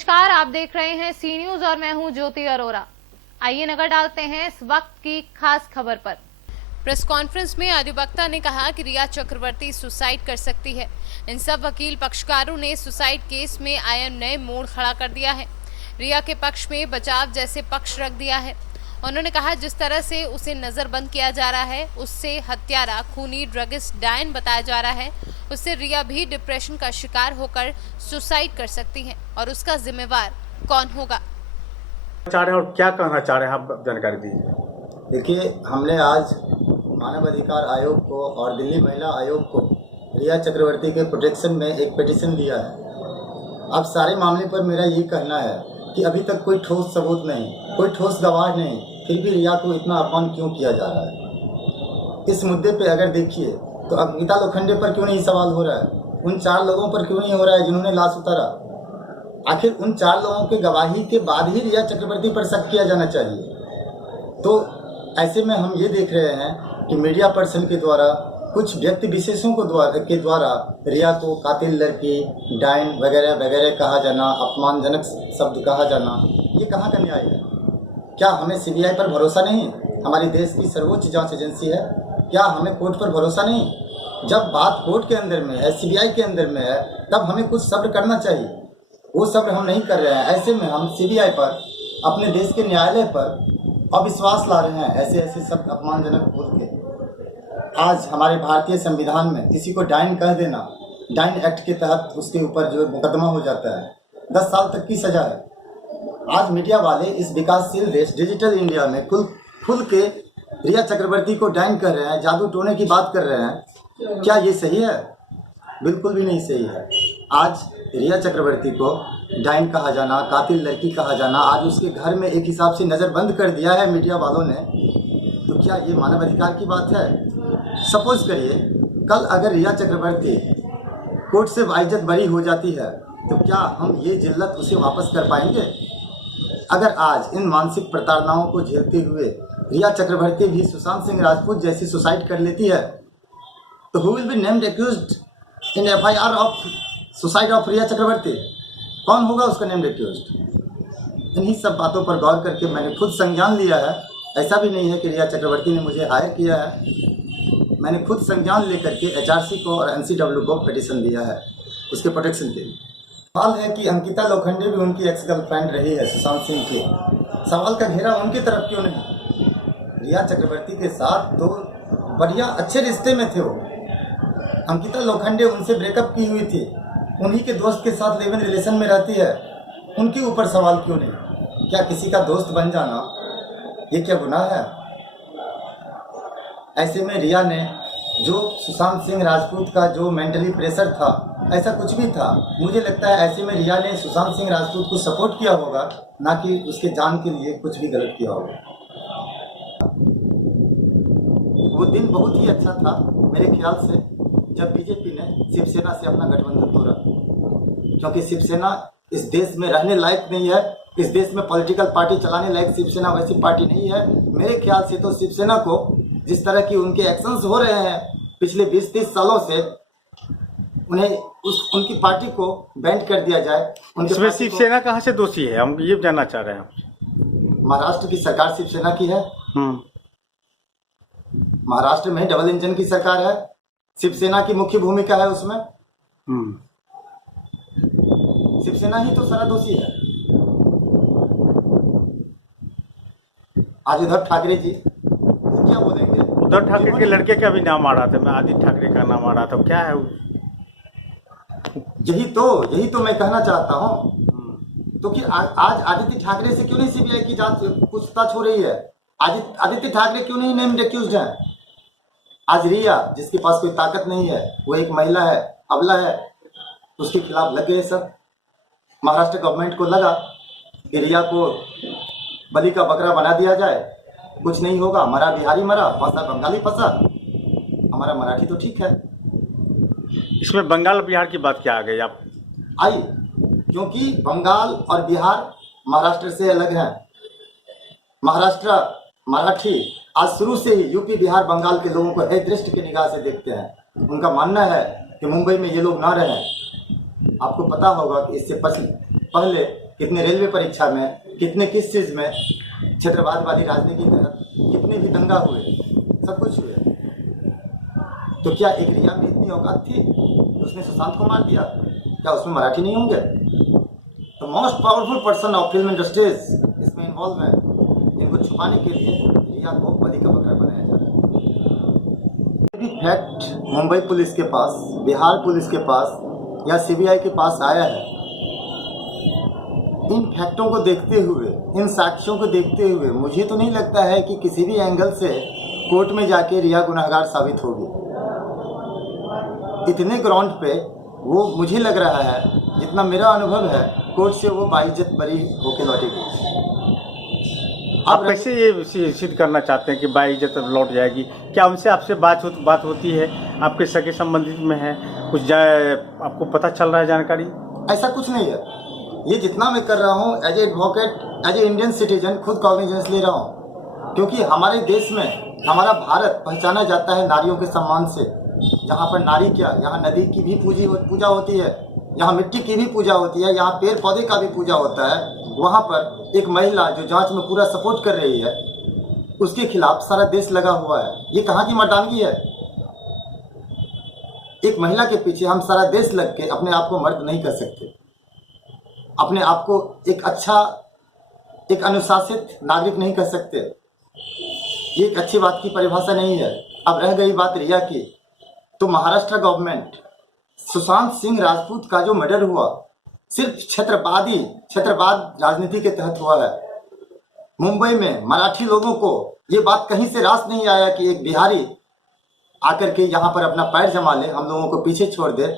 नमस्कार, आप देख रहे हैं सी न्यूज और मैं हूं ज्योति अरोरा। आइए नजर डालते हैं इस वक्त की खास खबर पर। प्रेस कॉन्फ्रेंस में अधिवक्ता ने कहा कि रिया चक्रवर्ती सुसाइड कर सकती है। इन सब वकील पक्षकारों ने सुसाइड केस में आया नए मोड़ खड़ा कर दिया है। रिया के पक्ष में बचाव जैसे पक्ष रख दिया है। उन्होंने कहा जिस तरह से उसे नजरबंद किया जा रहा है, उससे हत्यारा, खूनी, ड्रगिस्ट, डायन बताया जा रहा है, उससे रिया भी डिप्रेशन का शिकार होकर सुसाइड कर सकती है और उसका जिम्मेवार कौन होगा। चाह रहे हैं और क्या कहना चाह रहे हैं, आप जानकारी दीजिए। देखिए, हमने आज मानव अधिकार आयोग को और दिल्ली महिला आयोग को रिया चक्रवर्ती के प्रोटेक्शन में एक पिटीशन दिया है। अब सारे मामले पर मेरा ये कहना है कि अभी तक कोई ठोस सबूत नहीं, कोई ठोस गवाह नहीं, फिर भी रिया को इतना अपमान क्यों किया जा रहा है। इस मुद्दे पे अगर देखिए तो अंकिता लोखंडे पर क्यों नहीं सवाल हो रहा है, उन 4 लोगों पर क्यों नहीं हो रहा है जिन्होंने लाश उतारा। आखिर उन 4 लोगों के गवाही के बाद ही रिया चक्रवर्ती पर शक किया जाना चाहिए। तो ऐसे में हम ये देख रहे हैं कि मीडिया पर्सन के द्वारा, कुछ व्यक्ति विशेषों के द्वारा रिया को कातिल लड़की, डायन वगैरह वगैरह कहा जाना, अपमानजनक शब्द कहा जाना, ये कहाँ का न्याय है। क्या हमें सीबीआई पर भरोसा नहीं? हमारे देश की सर्वोच्च जांच एजेंसी है, क्या हमें कोर्ट पर भरोसा नहीं? जब बात कोर्ट के अंदर में है, सीबीआई के अंदर में है, तब हमें कुछ सब्र करना चाहिए। वो सब्र हम नहीं कर रहे हैं। ऐसे में हम सीबीआई पर, अपने देश के न्यायालय पर अविश्वास ला रहे हैं, ऐसे शब्द अपमानजनक बोल के। आज हमारे भारतीय संविधान में किसी को डायन कह देना, डायन एक्ट के तहत उसके ऊपर जो मुकदमा हो जाता है, 10 साल तक की सजा है। आज मीडिया वाले इस विकासशील देश डिजिटल इंडिया में खुल के रिया चक्रवर्ती को डायन कह रहे हैं, जादू टोने की बात कर रहे हैं। क्या ये सही है? बिल्कुल भी नहीं सही है। आज रिया चक्रवर्ती को डायन कहा जाना, कातिल लड़की कहा जाना, आज उसके घर में एक हिसाब से नज़रबंद कर दिया है मीडिया वालों ने। तो क्या ये मानव अधिकार की बात है? सपोज करिए कल अगर रिया चक्रवर्ती कोर्ट से बाइज्जत बरी हो जाती है, तो क्या हम ये जिल्लत उसे वापस कर पाएंगे? अगर आज इन मानसिक प्रताड़नाओं को झेलते हुए रिया चक्रवर्ती भी सुशांत सिंह राजपूत जैसी सुसाइड कर लेती है, तो who will be named accused in FIR of suicide of Rhea Chakraborty? कौन होगा उसका नेम्ड एक्यूज्ड? इन्हीं सब बातों पर गौर करके मैंने खुद संज्ञान लिया है। ऐसा भी नहीं है कि रिया चक्रवर्ती ने मुझे हायर किया है, मैंने खुद संज्ञान लेकर के एचआरसी को और एनसीडब्ल्यू को पिटीशन दिया है उसके प्रोटेक्शन के लिए। सवाल है कि अंकिता लोखंडे भी उनकी एक्स गर्लफ्रेंड रही है सुशांत सिंह की, सवाल का घेरा उनकी तरफ क्यों नहीं? रिया चक्रवर्ती के साथ तो बढ़िया अच्छे रिश्ते में थे वो। अंकिता लोखंडे उनसे ब्रेकअप की हुई थी, उन्हीं के दोस्त के साथ लिव इन रिलेशन में रहती है, उनके ऊपर सवाल क्यों नहीं? क्या किसी का दोस्त बन जाना ये क्या गुनाह है? ऐसे में रिया ने जो सुशांत सिंह राजपूत का जो मेंटली प्रेशर था, ऐसा कुछ भी था, मुझे लगता है ऐसे में रिया ने सुशांत सिंह राजपूत को सपोर्ट किया होगा, ना कि उसके जान के लिए कुछ भी गलत किया होगा। वो दिन बहुत ही अच्छा था मेरे ख्याल से, जब बीजेपी ने शिवसेना से अपना गठबंधन तोड़ा, क्योंकि शिवसेना इस देश में रहने लायक नहीं है। इस देश में पॉलिटिकल पार्टी चलाने लायक शिवसेना वैसी पार्टी नहीं है। मेरे ख्याल से तो शिवसेना को जिस तरह की उनके एक्शंस हो रहे हैं पिछले 20-30 सालों से, उन्हें उनकी पार्टी को बैंड कर दिया जाए। इसमें शिवसेना कहाँ से दोषी है, हम ये जानना चाह रहे हैं। महाराष्ट्र की सरकार शिवसेना की है। महाराष्ट्र में डबल इंजन की सरकार है, शिवसेना की मुख्य भूमिका है उसमें। शिवसेना ही तो सारा दोषी है। आज उद्धव ठाकरे जी क्या बोलेंगे? उद्धव ठाकरे के लड़के का भी नाम आ रहा था, मैं आदित्य ठाकरे का नाम आ रहा था, क्या है? यही तो मैं कहना चाहता हूँ। तो कि आज आदित्य ठाकरे से क्यों नहीं सीबीआई की जांच पूछताछ हो रही है? आदित्य ठाकरे क्यों नहीं नेम्ड एक्यूज्ड हैं? आज रिया, जिसके पास कोई ताकत नहीं है, वो एक महिला है, अबला है, उसके खिलाफ लग गए सब। महाराष्ट्र गवर्नमेंट को लगा कि रिया को बलि का बकरा बना दिया जाए, कुछ नहीं होगा, मरा बिहारी मरा, फंसा बंगाली फंसा, हमारा मराठी तो ठीक है। इसमें बंगाल बिहार की बात क्या आ गई आप? आई, क्योंकि बंगाल और बिहार महाराष्ट्र से अलग हैं। महाराष्ट्र मराठी आज शुरू से ही यूपी बिहार बंगाल के लोगों को है दृष्टि की निगाह से देखते हैं। उनका मानना है कि मुंबई में ये लोग ना रहें। आपको पता होगा कि इससे पहले कितने रेलवे परीक्षा में, कितने किस चीज़ में, क्षेत्रवादवादी राजनीति के तहत कितने भी दंगा हुए, सब कुछ हुए। तो क्या एक रिया में इतनी औकात थी तो उसने सुशांत को मार दिया? क्या उसमें मराठी नहीं होंगे? तो most powerful person of film industries इसमें इन्वॉल्व है। इनको छुपाने के लिए रिया को बलि का बकरा बनाया जा रहा है। भी फैक्ट मुंबई पुलिस के पास, बिहार पुलिस के पास या सीबीआई के पास आया है, इन फैक्टों को देखते हुए, इन साक्ष्यों को देखते हुए मुझे तो नहीं लगता है कि किसी भी एंगल से कोर्ट में जाके रिया गुनहगार साबित होगी। इतने ग्राउंड पे वो मुझे लग रहा है, जितना मेरा अनुभव है, कोर्ट से वो बाइज्जत बरी होके लौटेगी। आप कैसे ये सिद्ध करना चाहते हैं कि बाइज्जत लौट जाएगी? क्या उनसे आपसे बात होती है? आपके सगे संबंधित में है कुछ जाए, आपको पता चल रहा है जानकारी? ऐसा कुछ नहीं है। ये जितना मैं कर रहा हूँ as a advocate, as a Indian citizen, खुद कॉग्निजेंस ले रहा हूँ, क्योंकि हमारे देश में, हमारा भारत पहचाना जाता है नारियों के सम्मान से। यहाँ पर नारी क्या, यहाँ नदी की भी पूजा होती है, यहाँ मिट्टी की भी पूजा होती है, यहाँ पेड़ पौधे का भी पूजा होता है। वहाँ पर एक महिला जो जांच में पूरा सपोर्ट कर रही है, उसके खिलाफ सारा देश लगा हुआ है। ये कहाँ की मर्दानगी है? एक महिला के पीछे हम सारा देश लग के अपने आप को मर्द नहीं कर सकते, अपने आप को एक अच्छा, एक अनुशासित नागरिक नहीं कर सकते। ये एक अच्छी बात की परिभाषा नहीं है। अब रह गई बात रिया की, तो महाराष्ट्र गवर्नमेंट, सुशांत सिंह राजपूत का जो मर्डर हुआ सिर्फ क्षेत्रवाद राजनीति के तहत हुआ है। मुंबई में मराठी लोगों को ये बात कहीं से रास नहीं आया कि एक बिहारी आकर के यहाँ पर अपना पैर जमा ले, हम लोगों को पीछे छोड़ दे।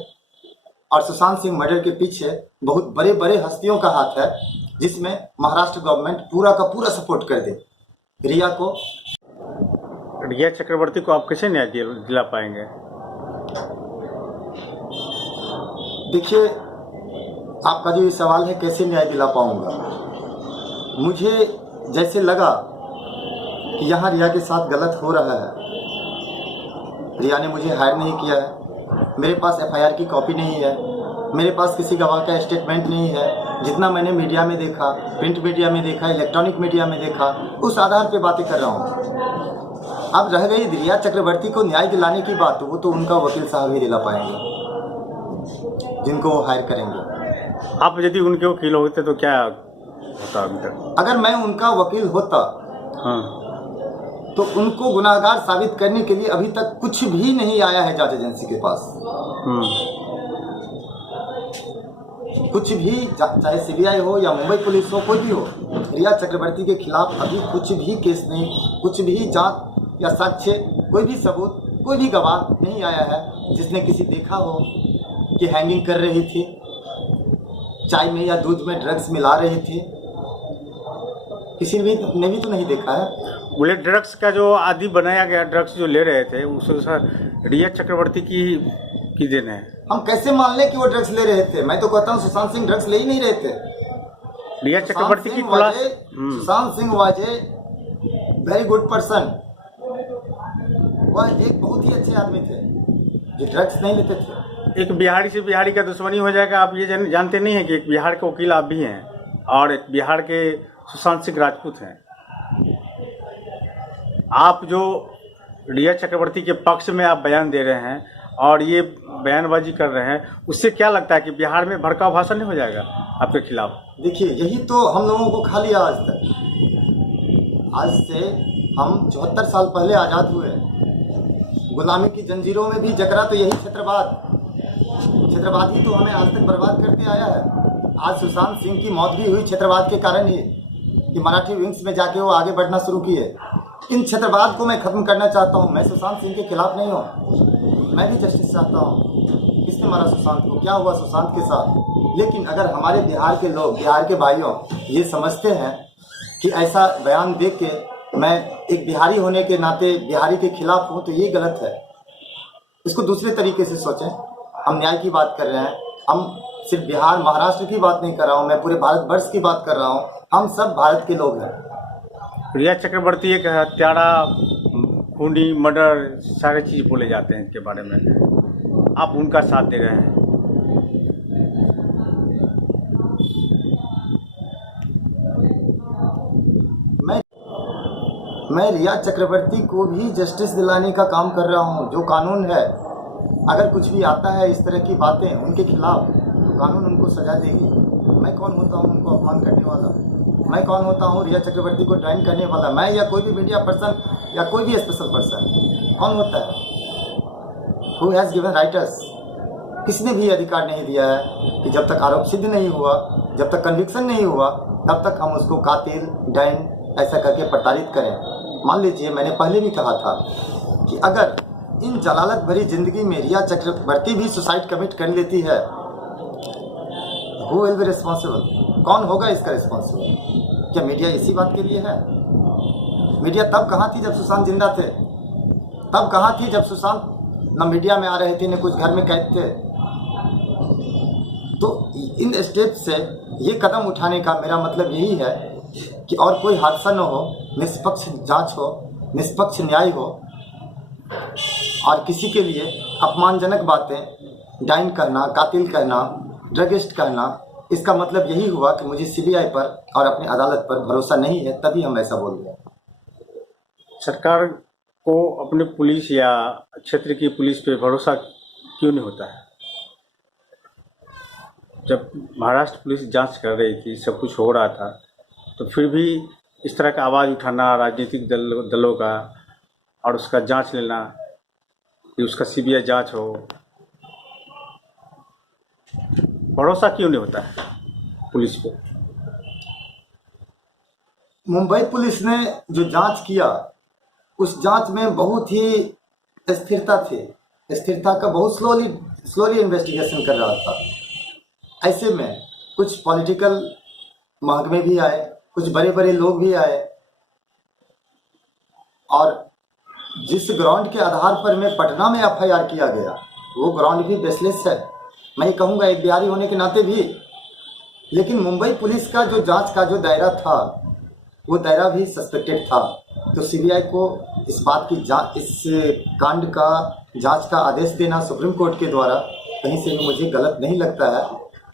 और सुशांत सिंह मर्डर के पीछे बहुत बड़े बड़े हस्तियों का हाथ है, जिसमें महाराष्ट्र गवर्नमेंट पूरा का पूरा सपोर्ट कर दे रिया को। रिया चक्रवर्ती को आप कैसे न्याय दिला पाएंगे? देखिए, आपका जो ये सवाल है कैसे न्याय दिला पाऊंगा, मुझे जैसे लगा कि यहाँ रिया के साथ गलत हो रहा है। रिया ने मुझे हायर नहीं किया है, मेरे पास एफआईआर की कॉपी नहीं है, मेरे पास किसी गवाह का स्टेटमेंट नहीं है। जितना मैंने मीडिया में देखा, प्रिंट मीडिया में देखा, इलेक्ट्रॉनिक मीडिया में देखा, उस आधार पे बातें कर रहा हूँ। अब रह गई रिया चक्रवर्ती को न्याय दिलाने की बात, वो तो उनका वकील साहब ही दिला पाएंगे, जिनको वो हायर करेंगे। आप यदि उनके वकील होते तो क्या होता अभी तक? अगर मैं उनका वकील होता, हाँ, तो उनको गुनाहगार साबित करने के लिए अभी तक कुछ भी नहीं आया है जांच एजेंसी के पास। कुछ भी, चाहे सीबीआई हो या मुंबई पुलिस हो, कोई भी हो, रिया चक्रवर्ती के खिलाफ अभी कुछ भी केस नहीं, कुछ भी जांच या साक्ष्य, कोई भी सबूत, कोई भी गवाह नहीं आया है जिसने किसी देखा हो कि हैंगिंग कर रही थी, चाय में या दूध में ड्रग्स मिला रही थी। किसी ने भी तो नहीं देखा है। बोले ड्रग्स का जो आदि बनाया गया, ड्रग्स जो ले रहे थे, उसको रिया चक्रवर्ती की देन है। हम कैसे मान लें कि वो ड्रग्स ले रहे थे? मैं तो कहता हूँ सुशांत सिंह ड्रग्स ले ही नहीं रहे थे। रिया चक्रवर्ती की Sushant Singh was a very good person. वह एक बहुत ही अच्छे आदमी थे जो ड्रग्स नहीं लेते थे। एक बिहारी से बिहारी का दुश्मनी हो जाएगा, आप ये जानते नहीं हैं कि एक बिहार के वकील आप भी हैं और एक बिहार के सुशांत सिंह राजपूत हैं। आप जो रिया चक्रवर्ती के पक्ष में आप बयान दे रहे हैं और ये बयानबाजी कर रहे हैं, उससे क्या लगता है कि बिहार में भड़काऊ भाषण नहीं हो जाएगा आपके खिलाफ? देखिए, यही तो हम लोगों को खा लिया आज तक। आज से हम 74 साल पहले आज़ाद हुए। गुलामी की जंजीरों में भी जकरा तो यही क्षेत्रवाद ही तो हमें आज तक बर्बाद करते आया है। आज सुशांत सिंह की मौत भी हुई क्षेत्रवाद के कारण ही, कि मराठी विंग्स में जाके वो आगे बढ़ना शुरू किए। इन क्षेत्रवाद को मैं ख़त्म करना चाहता हूँ। मैं सुशांत सिंह के खिलाफ नहीं हूँ, मैं भी जस्टिस चाहता हूँ। किसने मारा सुशांत को, क्या हुआ सुशांत के साथ? लेकिन अगर हमारे बिहार के लोग, बिहार के भाइयों ये समझते हैं कि ऐसा बयान दे के मैं एक बिहारी होने के नाते बिहारी के खिलाफ हूँ, तो ये गलत है। इसको दूसरे तरीके से सोचें। हम न्याय की बात कर रहे हैं, हम सिर्फ बिहार महाराष्ट्र की बात नहीं कर रहा हूँ, मैं पूरे भारतवर्ष की बात कर रहा हूँ। हम सब भारत के लोग हैं। रिया चक्रवर्ती एक हत्यारा, खूनी, मर्डर, सारे चीज़ बोले जाते हैं इसके बारे में, आप उनका साथ दे रहे हैं। मैं रिया चक्रवर्ती को भी जस्टिस दिलाने का काम कर रहा हूँ। जो कानून है, अगर कुछ भी आता है इस तरह की बातें उनके खिलाफ, तो कानून उनको सजा देगी। मैं कौन होता हूँ उनको अपमान करने वाला? मैं कौन होता हूँ रिया चक्रवर्ती को ज्वाइन करने वाला? मैं या कोई भी मीडिया पर्सन या कोई भी स्पेशल पर्सन कौन होता है? Who has given writers? किसने भी अधिकार नहीं दिया है कि जब तक आरोप सिद्ध नहीं हुआ, जब तक कन्विक्शन नहीं हुआ, तब तक हम उसको कातिल, डायन ऐसा करके प्रताड़ित करें। मान लीजिए, मैंने पहले भी कहा था कि अगर इन जलालत भरी जिंदगी में रिया चक्रवर्ती भी सुसाइड कमिट कर लेती है, हु विल बी रिस्पॉन्सिबल? कौन होगा इसका रिस्पॉन्सिबल? क्या मीडिया इसी बात के लिए है? मीडिया तब कहाँ थी जब सुशांत जिंदा थे? तब कहाँ थी जब सुशांत न मीडिया में आ रहे थे, न कुछ घर में कैद थे? तो इन स्टेप से ये कदम उठाने का मेरा मतलब यही है कि और कोई हादसा न हो, निष्पक्ष जांच हो, निष्पक्ष न्याय हो, और किसी के लिए अपमानजनक बातें, डाइन कहना, कातिल कहना, ड्रगिस्ट कहना, इसका मतलब यही हुआ कि मुझे सीबीआई पर और अपनी अदालत पर भरोसा नहीं है, तभी हम ऐसा बोल रहे हैं। सरकार को अपने पुलिस या क्षेत्र की पुलिस पे भरोसा क्यों नहीं होता है? जब महाराष्ट्र पुलिस जांच कर रही थी, सब कुछ हो रहा था, तो फिर भी इस तरह का आवाज़ उठाना राजनीतिक दलों का और उसका जांच लेना कि उसका सीबीआई जांच हो, भरोसा क्यों नहीं होता है पुलिस पे? मुंबई पुलिस ने जो जांच किया, उस जांच में बहुत ही स्थिरता थी। स्थिरता का बहुत स्लोली इन्वेस्टिगेशन कर रहा था। ऐसे में कुछ पॉलिटिकल महकमे भी आए, कुछ बड़े बड़े लोग भी आए, और जिस ग्राउंड के आधार पर मैं पटना में एफआईआर किया गया, वो ग्राउंड भी बेसलेस है, मैं ये कहूँगा, एक बिहारी होने के नाते भी। लेकिन मुंबई पुलिस का जो जांच का जो दायरा था, वो दायरा भी सस्पेक्टेड था। तो सीबीआई को इस बात की इस कांड का जांच का आदेश देना सुप्रीम कोर्ट के द्वारा कहीं से भी मुझे गलत नहीं लगता है,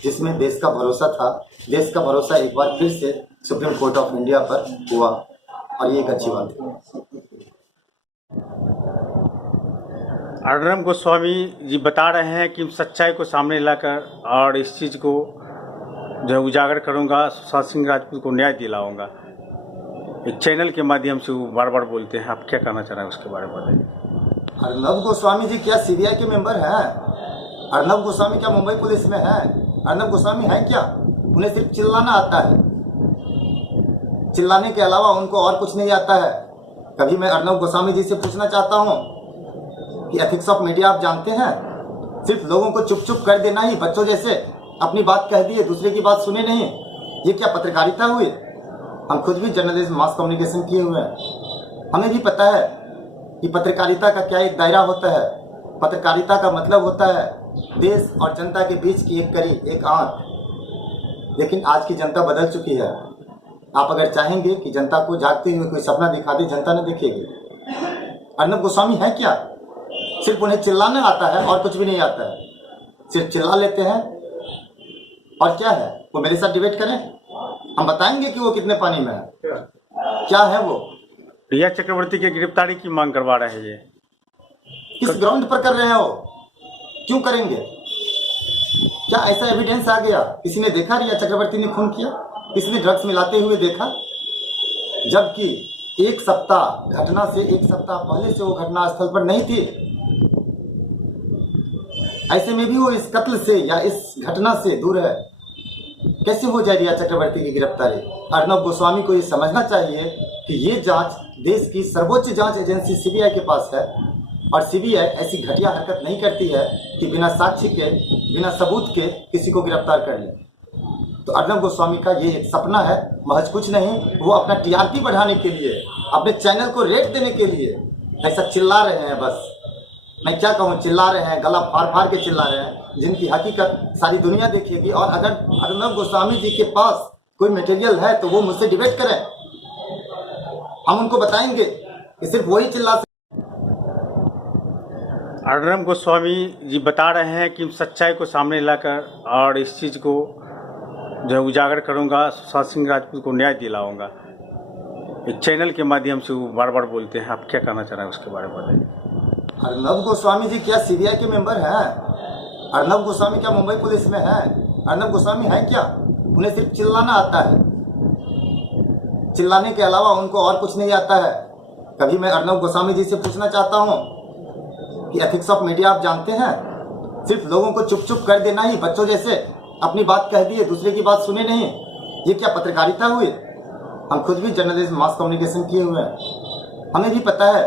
जिसमें देश का भरोसा था। देश का भरोसा एक बार फिर से सुप्रीम कोर्ट ऑफ इंडिया पर हुआ, और ये एक अच्छी बात है। अर्नब गोस्वामी जी बता रहे हैं कि सच्चाई को सामने लाकर और इस चीज़ को जो है उजागर करूंगा, सुशांत सिंह राजपूत को न्याय दिलाऊंगा। एक चैनल के माध्यम से वो बार बार बोलते हैं। आप क्या कहना चाह रहे हैं उसके बारे में बताइए। अर्नब गोस्वामी जी क्या सीबीआई के मेंबर हैं? अर्नब गोस्वामी क्या मुंबई पुलिस में हैं? अर्नब गोस्वामी हैं क्या? उन्हें सिर्फ चिल्लाना आता है, चिल्लाने के अलावा उनको और कुछ नहीं आता है। कभी मैं अर्नब गोस्वामी जी से पूछना चाहता हूँ कि एथिक्स ऑफ मीडिया आप जानते हैं? सिर्फ लोगों को चुप चुप कर देना ही, बच्चों जैसे अपनी बात कह दिए, दूसरे की बात सुने नहीं, ये क्या पत्रकारिता हुई? हम खुद भी जर्नलिज्म, मास कम्युनिकेशन किए हुए हैं, हमें भी पता है कि पत्रकारिता का क्या एक दायरा होता है। पत्रकारिता का मतलब होता है देश और जनता के बीच की एक कड़ी, एक आंख। लेकिन आज की जनता बदल चुकी है। आप अगर चाहेंगे कि जनता को जागते हुए कोई सपना दिखा दे, जनता ने देखेगी। अर्नब गोस्वामी है क्या? सिर्फ उन्हें चिल्लाना आता है और कुछ भी नहीं आता है, सिर्फ चिल्ला लेते हैं। और क्या है वो? मेरे साथ डिबेट करें, हम बताएंगे कि वो कितने पानी में है। क्या है वो? रिया चक्रवर्ती की गिरफ्तारी की मांग करवा रहे हैं। ये किस ग्राउंड पर कर रहे हैं? वो क्यों करेंगे? क्या ऐसा एविडेंस आ गया? किसी ने देखा रिया चक्रवर्ती ने खून किया? किसी ने ड्रग्स मिलाते हुए देखा? जबकि एक सप्ताह, घटना से एक सप्ताह पहले से वो घटना स्थल पर नहीं थी। ऐसे में भी वो इस कत्ल से या इस घटना से दूर है। कैसे हो जाए रिया चक्रवर्ती की गिरफ्तारी? अर्नब गोस्वामी को ये समझना चाहिए कि ये जांच देश की सर्वोच्च जांच एजेंसी सीबीआई के पास है, और सीबीआई ऐसी घटिया हरकत नहीं करती है कि बिना साक्ष्य के, बिना सबूत के किसी को गिरफ्तार कर ले। तो अर्नब गोस्वामी का ये एक सपना है, महज कुछ नहीं। वो अपना टीआरपी बढ़ाने के लिए, अपने चैनल को रेट देने के लिए ऐसा चिल्ला रहे हैं। बस मैं क्या कहूँ, चिल्ला रहे हैं, गला फाड़ फाड़ के चिल्ला रहे हैं, जिनकी हकीकत सारी दुनिया देखेगी। और अगर अर्नब गोस्वामी जी के पास कोई मटेरियल है तो वो मुझसे डिबेट करें, हम उनको बताएंगे कि सिर्फ वही चिल्ला। अर्नब गोस्वामी जी बता रहे हैं कि सच्चाई को सामने लाकर और इस चीज़ को जो है उजागर करूंगा, सुशांत सिंह राजपूत को न्याय दिलाऊंगा। एक चैनल के माध्यम से वो बार बार बोलते हैं, आप क्या कहना चाह रहे हैं उसके बारे में बताइए। अर्नब गोस्वामी जी क्या सीबीआई के मेंबर हैं? अर्नब गोस्वामी क्या मुंबई पुलिस में है? अर्नब गोस्वामी है क्या? उन्हें सिर्फ चिल्लाना आता है, चिल्लाने के अलावा उनको और कुछ नहीं आता है। कभी मैं अर्नब गोस्वामी जी से पूछना चाहता हूँ कि एथिक्स ऑफ मीडिया आप जानते हैं? सिर्फ लोगों को चुप चुप कर देना ही, बच्चों जैसे अपनी बात कह दिए, दूसरे की बात सुने नहीं, ये क्या पत्रकारिता हुई? हम खुद भी जर्नलिज्म मास कम्युनिकेशन किए हुए हैं, हमें भी पता है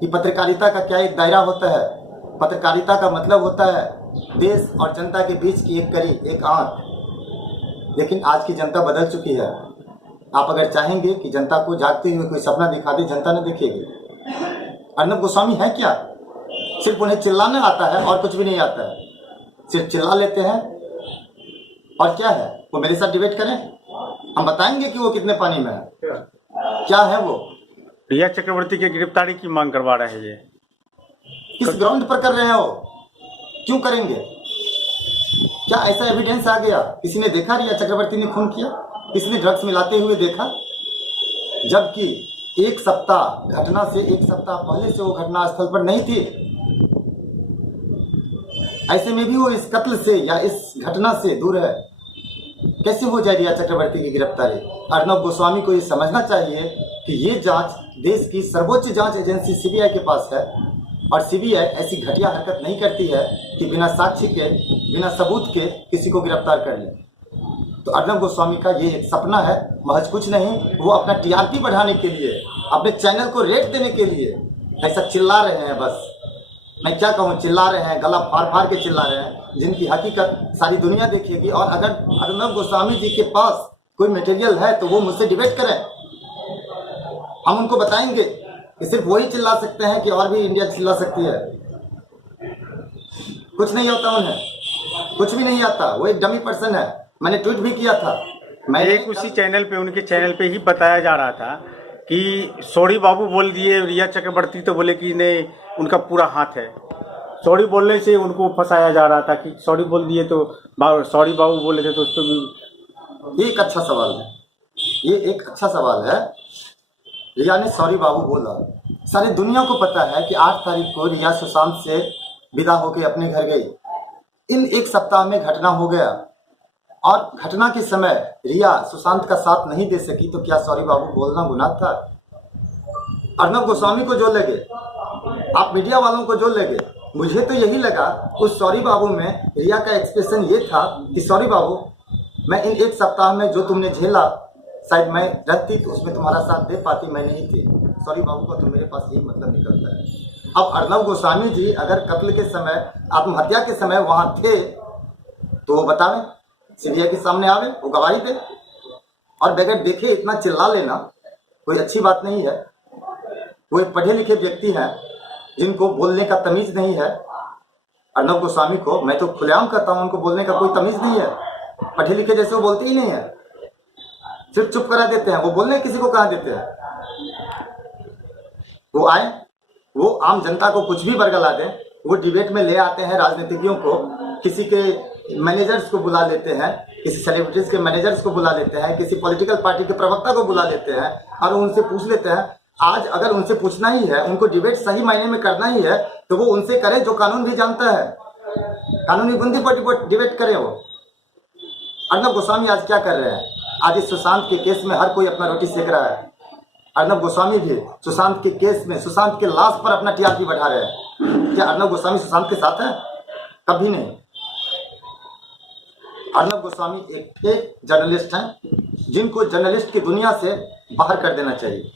कि पत्रकारिता का क्या एक दायरा होता है। पत्रकारिता का मतलब होता है देश और जनता के बीच की एक कड़ी, एक आंख। लेकिन आज की जनता बदल चुकी है। आप अगर चाहेंगे कि जनता को जागते हुए कोई सपना दिखा दे, जनता ने देखेगी। अर्नब गोस्वामी है क्या? सिर्फ उन्हें चिल्लाना आता है और कुछ भी नहीं आता है, सिर्फ चिल्ला लेते हैं। और क्या है वो? मेरे साथ डिबेट करें, हम बताएंगे कि वो कितने पानी में है। क्या है वो? रिया चक्रवर्ती की गिरफ्तारी की मांग करवा रहे हैं। ये किस ग्राउंड पर कर रहे हैं वो? क्यों करेंगे? क्या ऐसा एविडेंस आ गया? किसी ने देखा रिया चक्रवर्ती ने खून किया? किसी ने ड्रग्स मिलाते हुए देखा? जबकि एक सप्ताह घटना से एक सप्ताह पहले से वो घटना स्थल पर नहीं थी। ऐसे में भी वो इस कत्ल से या इस घटना से दूर है। कैसे हो जाए रिया चक्रवर्ती की गिरफ्तारी? अर्नब गोस्वामी को ये समझना चाहिए कि ये जांच देश की सर्वोच्च जांच एजेंसी सीबीआई के पास है, और सीबीआई ऐसी घटिया हरकत नहीं करती है कि बिना साक्ष्य के, बिना सबूत के किसी को गिरफ्तार कर ले। तो अर्नब गोस्वामी का ये एक सपना है, महज कुछ नहीं। वो अपना टीआरपी बढ़ाने के लिए, अपने चैनल को रेट देने के लिए ऐसा चिल्ला रहे हैं। बस मैं क्या कहूँ, चिल्ला रहे हैं, गला फाड़ फाड़ के चिल्ला रहे हैं, जिनकी हकीकत सारी दुनिया देखेगी। और अगर अर्नब गोस्वामी जी के पास कोई मटेरियल है तो वो मुझसे डिबेट करें, हम उनको बताएंगे कि सिर्फ वही चिल्ला सकते हैं कि और भी इंडिया चिल्ला सकती है। कुछ नहीं होता उन्हें, कुछ भी नहीं आता। वो एक डमी पर्सन है। मैंने ट्वीट भी किया था। एक उसी चैनल पे, उनके चैनल पे ही बताया जा रहा था कि सॉरी बाबू बोल दिए रिया चक्रवर्ती, तो बोले कि नहीं उनका पूरा हाथ है। सॉरी बोलने से उनको फंसाया जा रहा था कि सॉरी बोल दिए तो सॉरी बाबू बोले थे, तो उस पर भी। ये एक अच्छा सवाल है, ये एक अच्छा सवाल है। रिया ने सॉरी बाबू बोला। सारी दुनिया को पता है कि 8 तारीख को रिया सुशांत से विदा होकर अपने घर गई। इन एक सप्ताह में घटना हो गया, और घटना के समय रिया सुशांत का साथ नहीं दे सकी, तो क्या सॉरी बाबू बोलना गुनाह था? अर्नब गोस्वामी को जो लगे, आप मीडिया वालों को जो लगे, मुझे तो यही लगा उस सॉरी बाबू में रिया का एक्सप्रेशन ये था कि सॉरी बाबू, मैं इन एक सप्ताह में जो तुमने झेला, शायद मैं रहती तो उसमें तुम्हारा साथ दे पाती, मैं नहीं थी। सॉरी बाबू का तो मेरे पास यही मतलब निकलता है। अब अर्नब गोस्वामी जी अगर कत्ल के समय, आत्महत्या के समय वहाँ थे, तो वो बतावें, सीबीआई के सामने आवे, वो गवाही दे। और बगैर देखे इतना चिल्ला लेना कोई अच्छी बात नहीं है। वो एक पढ़े लिखे व्यक्ति हैं जिनको बोलने का तमीज नहीं है। अर्नब गोस्वामी को मैं तो खुलेआम कहता हूँ, उनको बोलने का कोई तमीज नहीं है। पढ़े लिखे जैसे वो बोलते ही नहीं है, सिर्फ चुप करा देते हैं। वो बोलने किसी को कहाँ देते हैं? वो आए, वो आम जनता को कुछ भी बरगला दें। वो डिबेट में ले आते हैं राजनीतिज्ञों को, किसी के मैनेजर्स को बुला लेते हैं, किसी सेलिब्रिटीज के मैनेजर्स को बुला लेते हैं, किसी पॉलिटिकल पार्टी के प्रवक्ता को बुला लेते हैं, और उनसे पूछ लेते हैं। आज अगर उनसे पूछना ही है, उनको डिबेट सही मायने में करना ही है, तो वो उनसे करे जो कानून भी जानता है, कानूनी बुंदी पर डिबेट करे। वो अर्नब गोस्वामी आज क्या कर रहे हैं? आज इस सुशांत के केस में हर कोई अपना रोटी सेक रहा है। अर्नब गोस्वामी भी सुशांत के केस में, सुशांत के लाश पर अपना टीआरपी बढ़ा रहे हैं। क्या अर्नब गोस्वामी सुशांत के साथ है? कभी नहीं। अर्नब गोस्वामी एक फेक जर्नलिस्ट हैं, जिनको जर्नलिस्ट की दुनिया से बाहर कर देना चाहिए।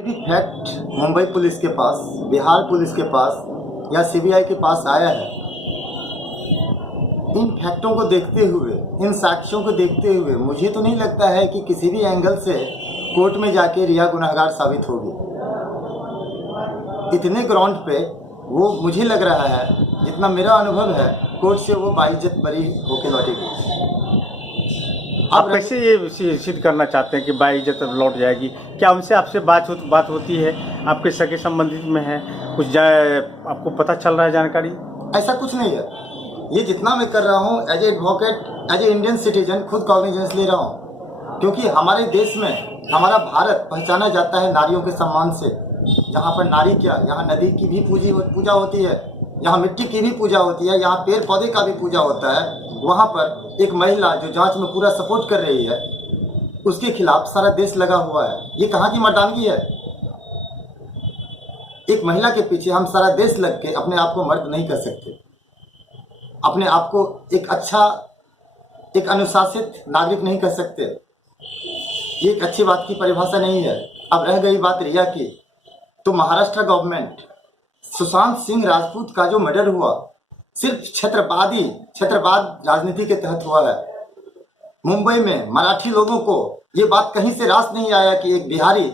फैक्ट मुंबई पुलिस के पास, बिहार पुलिस के पास या सीबीआई के पास आया है, इन फैक्टों को देखते हुए, इन साक्ष्यों को देखते हुए मुझे तो नहीं लगता है कि किसी भी एंगल से कोर्ट में जाके रिया गुनहगार साबित होगी। इतने ग्राउंड पे वो, मुझे लग रहा है, जितना मेरा अनुभव है, कोर्ट से वो बाइज्जत बरी होके लौटेगी। आप कैसे ये सिद्ध करना चाहते हैं कि बाइज्जत लौट जाएगी? क्या उनसे आपसे बात होती है? आपके सगे संबंधित में है कुछ, आपको पता चल रहा है जानकारी? ऐसा कुछ नहीं है। ये जितना मैं कर रहा हूँ as a advocate, as a Indian citizen, खुद कॉग्निजेंस ले रहा हूँ। क्योंकि हमारे देश में हमारा भारत पहचाना जाता है नारियों के सम्मान से। जहाँ पर नारी क्या, यहाँ नदी की भी पूजा होती है, यहाँ मिट्टी की भी पूजा होती है, यहाँ पेड़ पौधे का भी पूजा होता है। वहाँ पर एक महिला जो जांच में पूरा सपोर्ट कर रही है, उसके खिलाफ सारा देश लगा हुआ है। ये कहाँ की मर्दानगी है? एक महिला के पीछे हम सारा देश लग के अपने आप को मर्द नहीं कर सकते, अपने आप को एक अच्छा, एक अनुशासित नागरिक नहीं कर सकते। ये एक अच्छी बात की परिभाषा नहीं है। अब रह गई बात रिया की, तो महाराष्ट्र गवर्नमेंट सुशांत सिंह राजपूत का जो मर्डर हुआ सिर्फ क्षेत्रवाद राजनीति के तहत हुआ है। मुंबई में मराठी लोगों को ये बात कहीं से रास नहीं आया कि एक बिहारी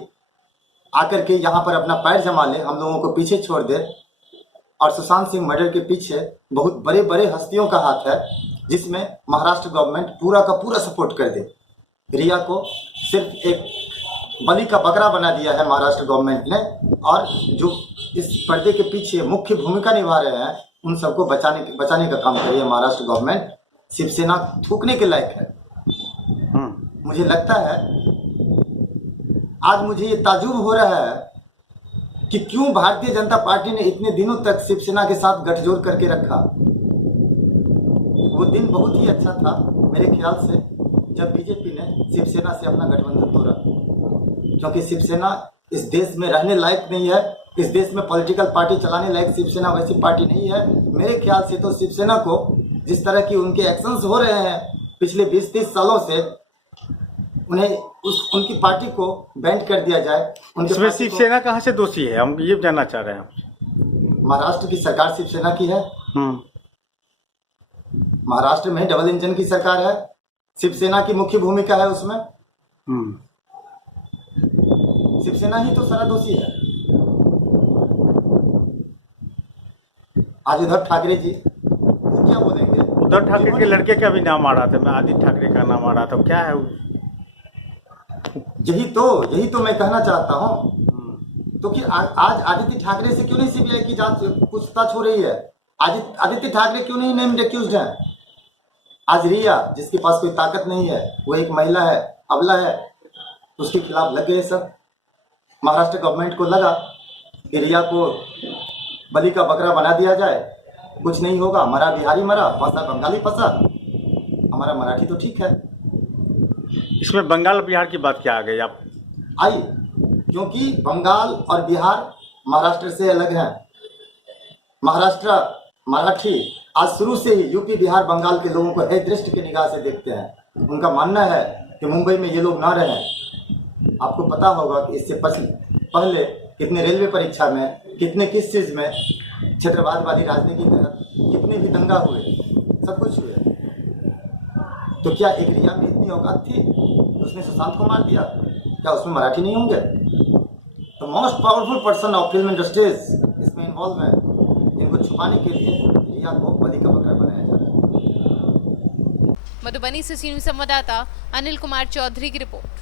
आकर के यहाँ पर अपना पैर जमा ले, हम लोगों को पीछे छोड़ दे। और सुशांत सिंह मर्डर के पीछे बहुत बड़े बड़े हस्तियों का हाथ है, जिसमें महाराष्ट्र गवर्नमेंट पूरा का पूरा सपोर्ट कर दे। रिया को सिर्फ एक बलि का बकरा बना दिया है महाराष्ट्र गवर्नमेंट ने, और जो इस पर्दे के पीछे मुख्य भूमिका निभा रहे हैं उन सबको बचाने का काम कर रही है महाराष्ट्र गवर्नमेंट। शिवसेना थूकने के लायक है। मुझे लगता है आज मुझे ये ताज्जुब हो रहा है कि क्यों भारतीय जनता पार्टी ने इतने दिनों तक शिवसेना के साथ गठजोड़ करके रखा। वो दिन बहुत ही अच्छा था मेरे ख्याल से जब बीजेपी ने शिवसेना से अपना गठबंधन तोड़ा, क्योंकि शिवसेना इस देश में रहने लायक नहीं है। इस देश में पॉलिटिकल पार्टी चलाने लायक शिवसेना वैसी पार्टी नहीं है। मेरे ख्याल से तो शिवसेना को जिस तरह की उनके एक्शंस हो रहे हैं पिछले 20-30 सालों से, उन्हें उनकी पार्टी को बैंड कर दिया जाए। इसमें शिवसेना कहाँ से दोषी है, हम ये जानना चाह रहे हैं। महाराष्ट्र की सरकार शिवसेना की है। महाराष्ट्र में डबल इंजन की सरकार है, शिवसेना की मुख्य भूमिका है उसमें। शिवसेना ही तो सारा दोषी है। आज उद्धव ठाकरे जी वो क्या बोलेंगे? उद्धव ठाकरे के लड़के का भी नाम आ रहा था, मैं आदित्य ठाकरे का नाम आ रहा था, क्या है वो? यही तो मैं कहना चाहता हूँ। तो कि आज आदित्य ठाकरे से क्यों नहीं सीबीआई की जांच पूछताछ हो रही है? आदित्य ठाकरे क्यों नहीं नेम्ड एक्यूज्ड है? आज रिया जिसके पास कोई ताकत नहीं है, वो एक महिला है, अबला है, उसके खिलाफ लग गए सब। महाराष्ट्र गवर्नमेंट को लगा कि रिया को बलि का बकरा बना दिया जाए, कुछ नहीं होगा, मरा बिहारी मरा, फंसा बंगाली फंसा, हमारा मराठी तो ठीक है। इसमें बंगाल बिहार की बात क्या आ गई आप? आई, क्योंकि बंगाल और बिहार महाराष्ट्र से अलग हैं। महाराष्ट्र मराठी आज शुरू से ही यूपी बिहार बंगाल के लोगों को है दृष्टि की निगाह से देखते हैं। उनका मानना है कि मुंबई में ये लोग ना रहें। आपको पता होगा कि इससे पहले कितने रेलवे परीक्षा में, कितने किस चीज़ में क्षेत्रवादवादी राजनीति के तहत कितने भी दंगा हुए, सब कुछ हुए। तो क्या एक रिया में इतनी औकात थी तो उसने सुशांत को मार दिया? क्या उसमें मराठी नहीं होंगे? तो most powerful person of film industries इसमें इन्वॉल्व है। इनको छुपाने के लिए रिया को बलि का बकरा बनाया जा रहा है। मधुबनी से सी न्यूज़ संवाददाता अनिल कुमार चौधरी की रिपोर्ट।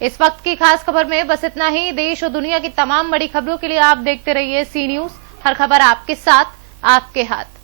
इस वक्त की खास खबर में बस इतना ही। देश और दुनिया की तमाम बड़ी खबरों के लिए आप देखते रहिए सी न्यूज़। हर खबर आपके साथ, आपके हाथ।